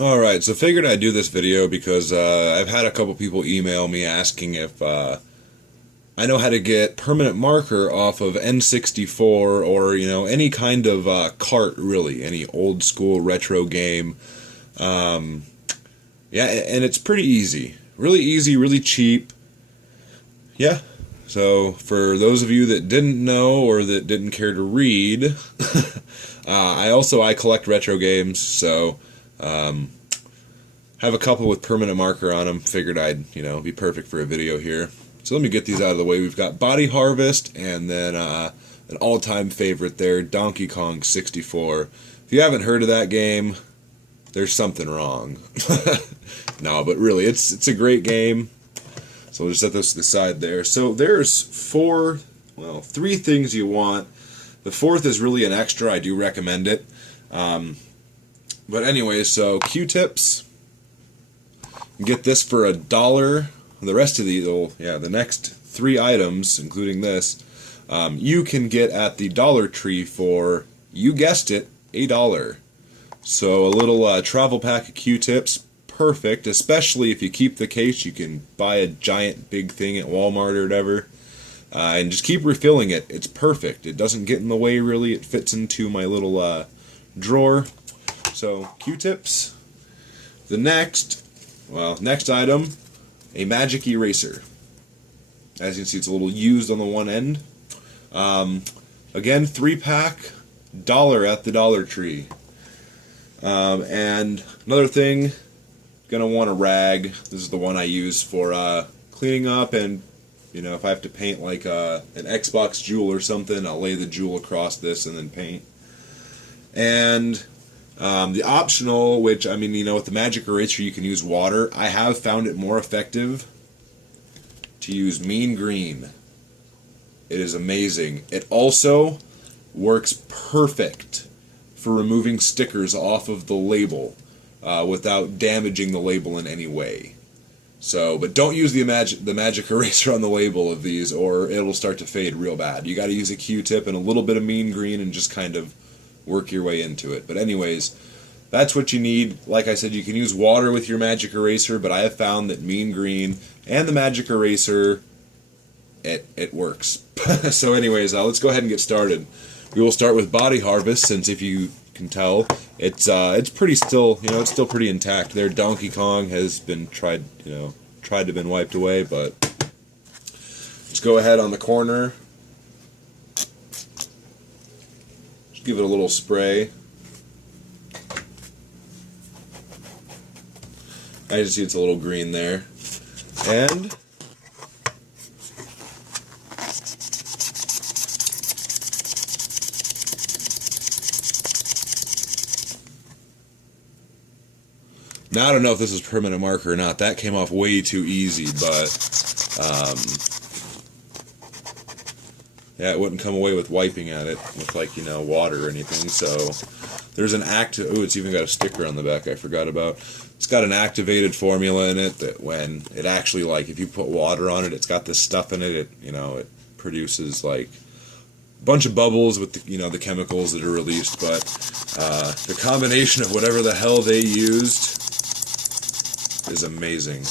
Alright, so figured I'd do this video because I've had a couple people email me asking if I know how to get permanent marker off of N64 or, any kind of cart, really, any old school retro game. Yeah, and it's pretty easy. Really easy, really cheap. Yeah. So, for those of you that didn't know or that didn't care to read, I collect retro games, so have a couple with permanent marker on them. Figured I'd, be perfect for a video here. So let me get these out of the way. We've got Body Harvest, and then an all-time favorite there, Donkey Kong 64. If you haven't heard of that game, there's something wrong. No, but really, it's a great game. So we'll just set this to the side there. So there's three things you want. The fourth is really an extra. I do recommend it. But anyway, so Q-tips. Get this for $1. The rest of the next three items, including this, you can get at the Dollar Tree for, you guessed it, $1. So a little travel pack of Q-tips, perfect, especially if you keep the case. You can buy a giant big thing at Walmart or whatever, and just keep refilling it. It's perfect. It doesn't get in the way, really. It fits into my little drawer. So Q-tips. The next item, a magic eraser. As you can see, it's a little used on the one end. Again, 3-pack, $1 at the Dollar Tree. And another thing, gonna want a rag. This is the one I use for cleaning up, and if I have to paint like an Xbox jewel or something, I'll lay the jewel across this and then paint. And the optional, which, with the magic eraser you can use water. I have found it more effective to use mean green. It is amazing. It also works perfect for removing stickers off of the label without damaging the label in any way. So, but don't use the magic eraser on the label of these, or it'll start to fade real bad. You got to use a Q-tip and a little bit of mean green and just kind of work your way into it. But anyways, that's what you need. Like I said, you can use water with your magic eraser, but I have found that mean green and the magic eraser, it works. So anyways, let's go ahead and get started. We will start with Body Harvest, since if you can tell, it's pretty still, it's still pretty intact there. Donkey Kong has been tried to been wiped away, but let's go ahead on the corner. Give it a little spray. I just see it's a little green there. And now I don't know if this is permanent marker or not. That came off way too easy, but yeah, it wouldn't come away with wiping at it with water or anything. So there's an it's even got a sticker on the back I forgot about. It's got an activated formula in it that when it actually, if you put water on it, it's got this stuff in it. It produces a bunch of bubbles with the chemicals that are released. But the combination of whatever the hell they used is amazing.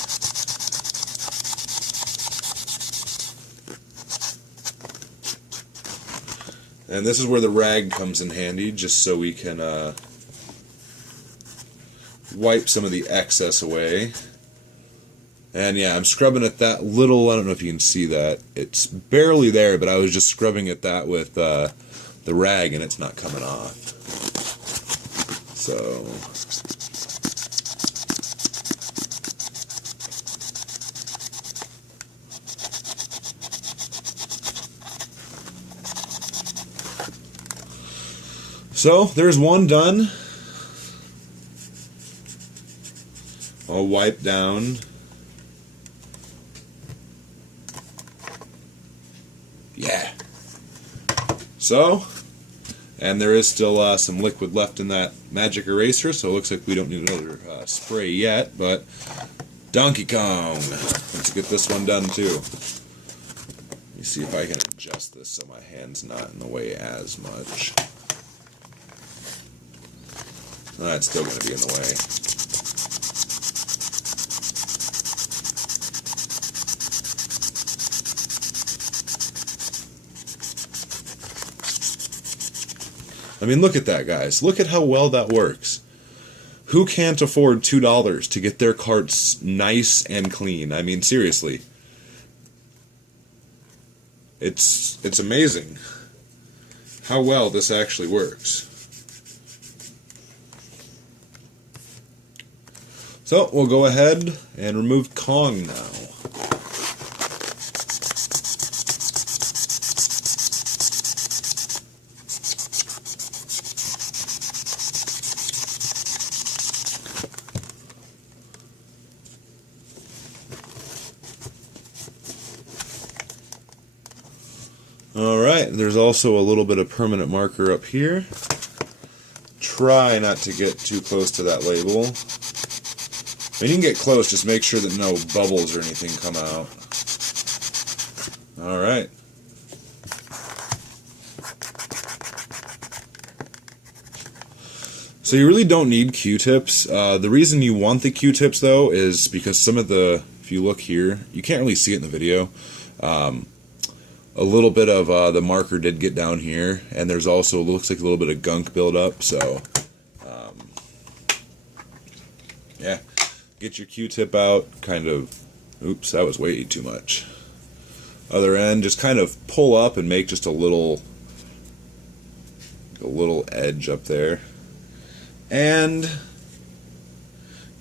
And this is where the rag comes in handy, just so we can wipe some of the excess away. And yeah, I'm scrubbing at that little, I don't know if you can see that. It's barely there, but I was just scrubbing at that with the rag, and it's not coming off. So there's one done. I'll wipe down. Yeah. So, and there is still some liquid left in that magic eraser, so it looks like we don't need another spray yet, but Donkey Kong. Let's get this one done too. Let me see if I can adjust this so my hand's not in the way as much. It's still going to be in the way. I mean, look at that, guys. Look at how well that works. Who can't afford $2 to get their carts nice and clean? I mean, seriously. It's amazing how well this actually works. So, we'll go ahead and remove Kong now. Alright, there's also a little bit of permanent marker up here. Try not to get too close to that label. When you can get close, just make sure that no bubbles or anything come out. Alright. So you really don't need Q-tips. The reason you want the Q-tips, though, is because some of the, if you look here, you can't really see it in the video. A little bit of the marker did get down here, and there's also, looks like a little bit of gunk buildup, so yeah, get your Q-tip out, kind of, oops, that was way too much. Other end, just kind of pull up and make just a little edge up there, and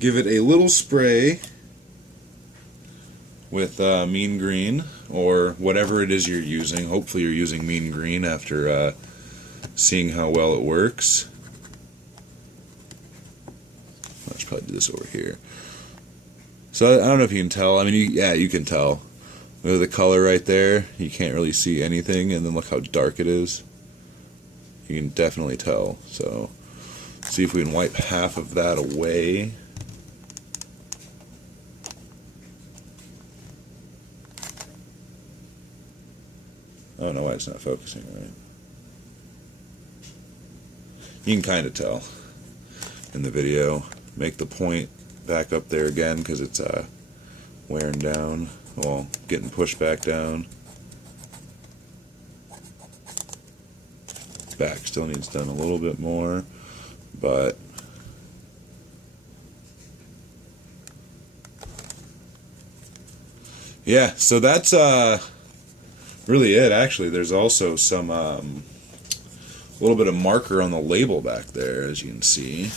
give it a little spray with Mean Green, or whatever it is you're using. Hopefully you're using Mean Green after seeing how well it works. I should probably do this over here. So I don't know if you can tell. I mean, yeah, you can tell. Look at the color right there. You can't really see anything, and then look how dark it is. You can definitely tell. So see if we can wipe half of that away. I don't know why it's not focusing right. You can kind of tell in the video. Make the point back up there again because it's wearing down. Well, getting pushed back down. Back still needs done a little bit more, but yeah, so that's really it. Actually, there's also some a little bit of marker on the label back there, as you can see.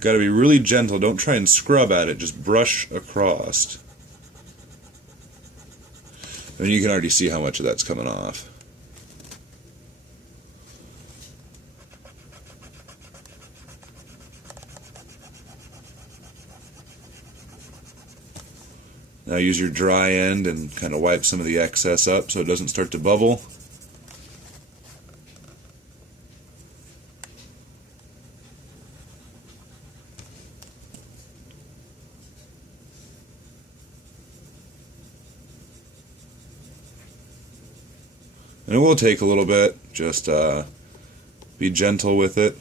Got to be really gentle. Don't try and scrub at it. Just brush across. And you can already see how much of that's coming off. Now use your dry end and kind of wipe some of the excess up so it doesn't start to bubble. And it will take a little bit, just be gentle with it.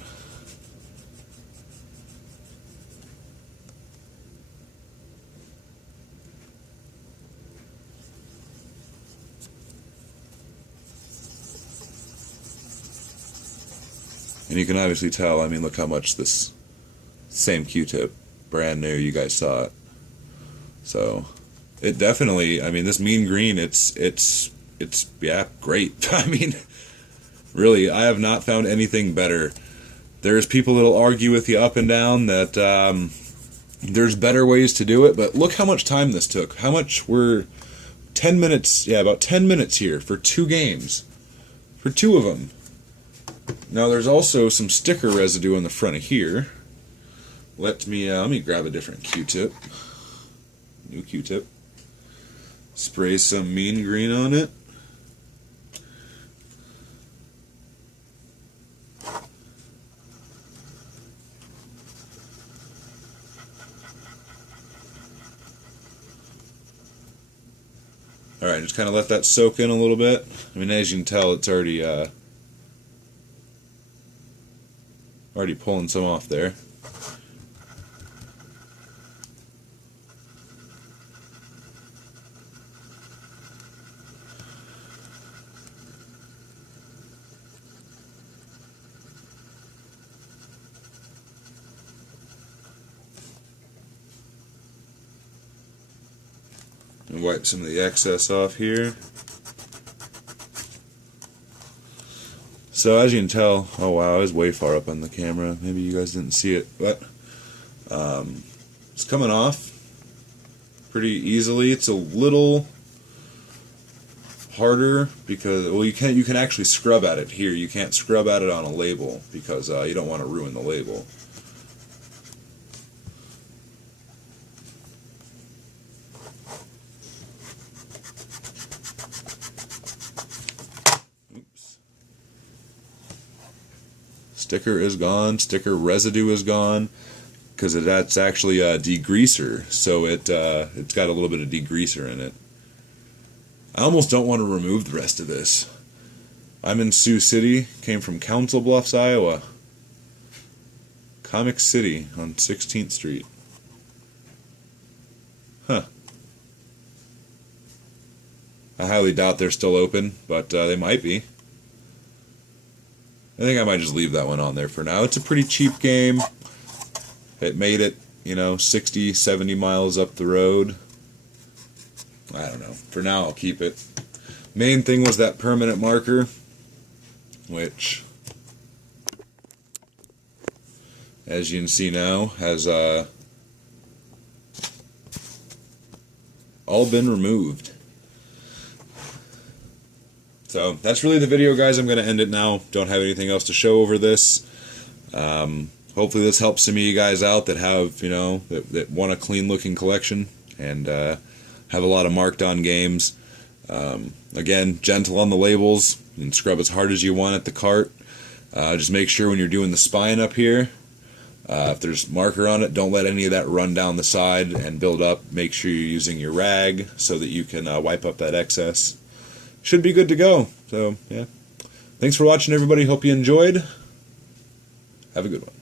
And you can obviously tell, I mean, look how much this same Q-tip, brand new, you guys saw it. So, it definitely, I mean, this Mean Green, it's yeah, great. I mean, really, I have not found anything better. There's people that'll argue with you up and down that there's better ways to do it, but look how much time this took. How much we're 10 minutes, yeah, about 10 minutes here for 2 games. For 2 of them. Now there's also some sticker residue on the front of here. Let me grab a different Q-tip. New Q-tip. Spray some Mean Green on it. Alright, just kind of let that soak in a little bit. I mean, as you can tell, it's already Already pulling some off there. And wipe some of the excess off here. So as you can tell, oh wow, I was way far up on the camera. Maybe you guys didn't see it, but it's coming off pretty easily. It's a little harder because, well, you can actually scrub at it here. You can't scrub at it on a label because you don't want to ruin the label. Sticker is gone. Sticker residue is gone because that's actually a degreaser, so it's got a little bit of degreaser in it. I almost don't want to remove the rest of this. I'm in Sioux City, came from Council Bluffs, Iowa. Comic City on 16th Street. Huh. I highly doubt they're still open, but they might be. I think I might just leave that one on there for now. It's a pretty cheap game. It made it, 60, 70 miles up the road. I don't know. For now, I'll keep it. Main thing was that permanent marker, which, as you can see now, has all been removed. So that's really the video, guys. I'm going to end it now. Don't have anything else to show over this. Hopefully this helps some of you guys out that have, that want a clean looking collection and have a lot of marked on games. Again, gentle on the labels and scrub as hard as you want at the cart. Just make sure when you're doing the spine up here, if there's marker on it, don't let any of that run down the side and build up. Make sure you're using your rag so that you can wipe up that excess. Should be good to go. So, yeah. Thanks for watching, everybody. Hope you enjoyed. Have a good one.